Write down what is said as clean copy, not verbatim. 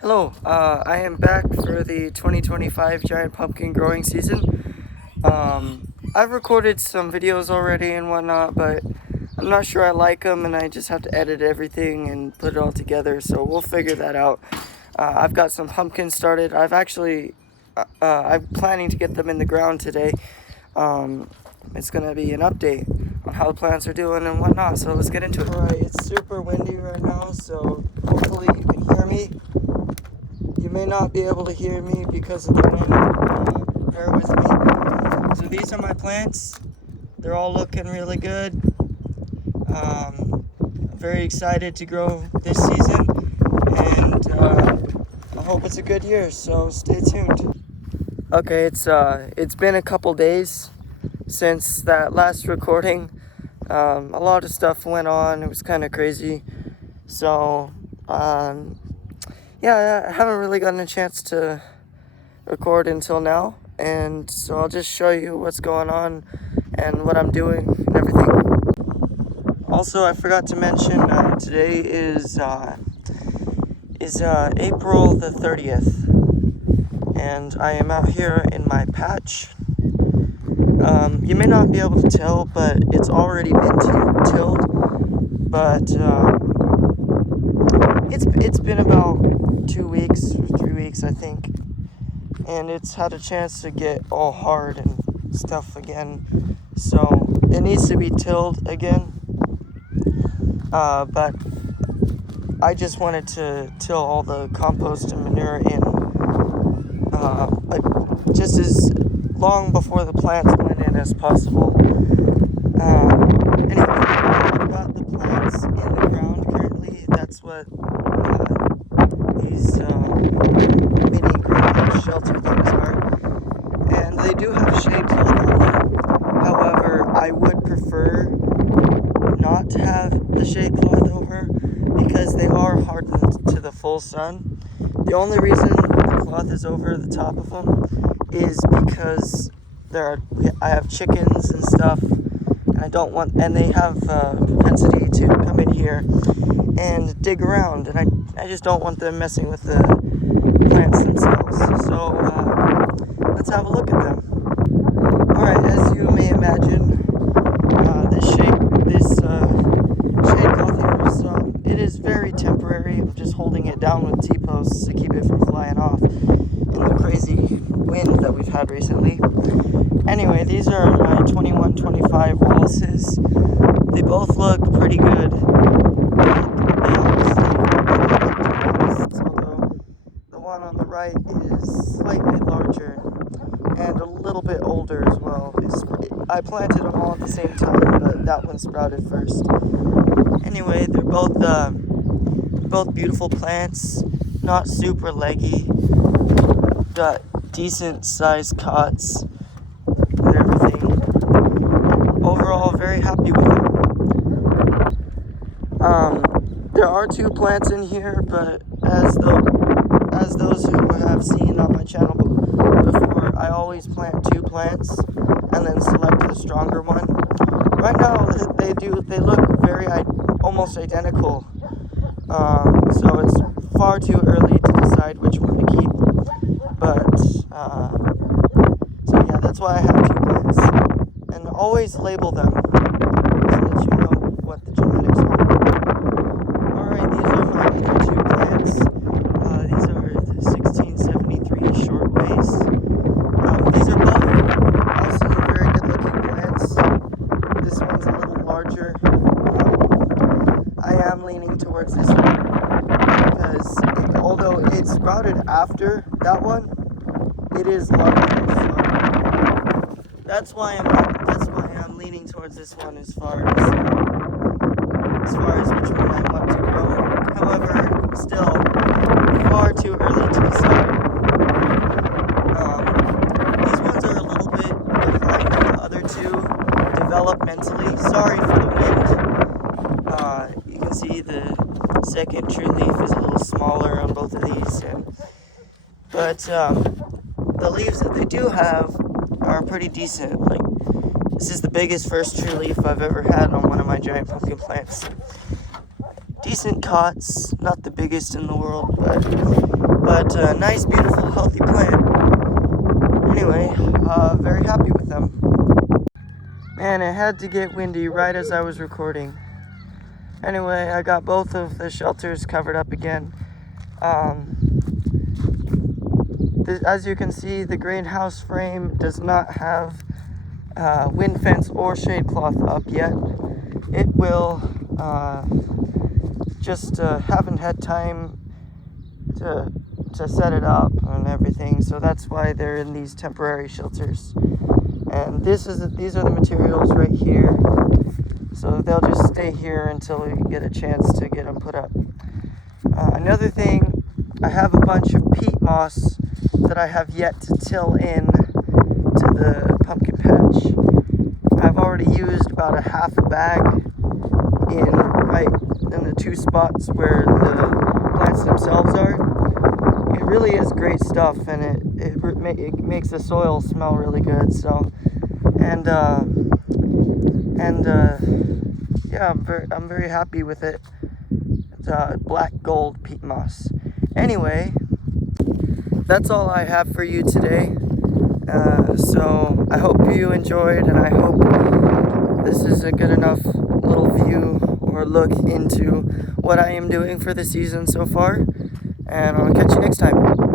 Hello, I am back for the 2025 giant pumpkin growing season. I've recorded some videos already and whatnot, but I'm not sure I like them, and I just have to edit everything and put it all together, so we'll figure that out. I've got some pumpkins started. I'm planning to get them in the ground today. It's gonna be an update on how the plants are doing and whatnot, so let's get into it. Alright, it's super windy right now, so hopefully you can hear me. You may not be able to hear me because of the wind. Bear with me. So these are my plants. They're all looking really good. I'm very excited to grow this season, and I hope it's a good year, so stay tuned. Okay, it's been a couple days since that last recording. A lot of stuff went on. It was kind of crazy. So, yeah, I haven't really gotten a chance to record until now, and so I'll just show you what's going on and what I'm doing and everything. Also, I forgot to mention today is April the 30th, and I am out here in my patch. You may not be able to tell, but it's already been tilled, but it's been about 2 weeks or 3 weeks, I think, and it's had a chance to get all hard and stuff again, so it needs to be tilled again. But I just wanted to till all the compost and manure in just as long before the plants went in as possible. Anyway, I've got the plants in the ground currently. That's what these mini greenhouse shelter things are. And they do have shade cloth on them. However, I would prefer not to have the shade cloth over because they are hardened to the full sun. The only reason the cloth is over the top of them is because I have chickens and stuff, and I don't want, and they have a propensity to come in here and dig around, and I just don't want them messing with the plants themselves. So let's have a look at them. Alright, as you may imagine, this shade cloth here it is very temporary. I'm just holding it down with T-posts to keep it from flying off in the crazy wind that we've had recently. Anyway, these are my 2125 Wallaces. They both look pretty good. Although the one on the right is slightly larger and a little bit older as well. I planted them all at the same time, but that one sprouted first. Anyway, they're both beautiful plants, not super leggy, got decent sized cots and everything. Overall, very happy with them. There are 2 plants in here, but as those who have seen on my channel before, I always plant 2 plants and then select the stronger one. Right now, they look almost identical. So it's far too early to decide which one to keep. But so yeah, that's why I have 2 plants, and always label them so that you know what the genetics are. Alright, these are my other 2 plants. These are the 1673 shortways. These are both also very good looking plants. This one's a little larger. I am leaning towards this one because although it sprouted after that one, it is larger. So that's why I'm leaning towards this one as far as which one I want to grow. However, still far too early to decide. These ones are a little bit behind the other 2 developmentally. Sorry for the wind. You can see the second true leaf is a little smaller on both of these, but the leaves that they do have are pretty decent. Like, this is the biggest first true leaf I've ever had on one of my giant pumpkin plants. Decent cots, not the biggest in the world, but But nice, beautiful, healthy plant. Anyway, very happy with them. Man, it had to get windy right as I was recording. Anyway, I got both of the shelters covered up again. As you can see, the greenhouse frame does not have wind fence or shade cloth up yet. It will, just haven't had time to set it up and everything, so that's why they're in these temporary shelters. And these are the materials right here, so they'll just stay here until we get a chance to get them put up. Another thing, I have a bunch of peat moss that I have yet to till in to the pumpkin patch. I've already used about a half a bag right in the two spots where the plants themselves are. It really is great stuff, and it makes the soil smell really good. So, yeah, I'm very happy with it. It's black gold peat moss. Anyway, that's all I have for you today. So I hope you enjoyed, and I hope this is a good enough little view or look into what I am doing for the season so far. And I'll catch you next time.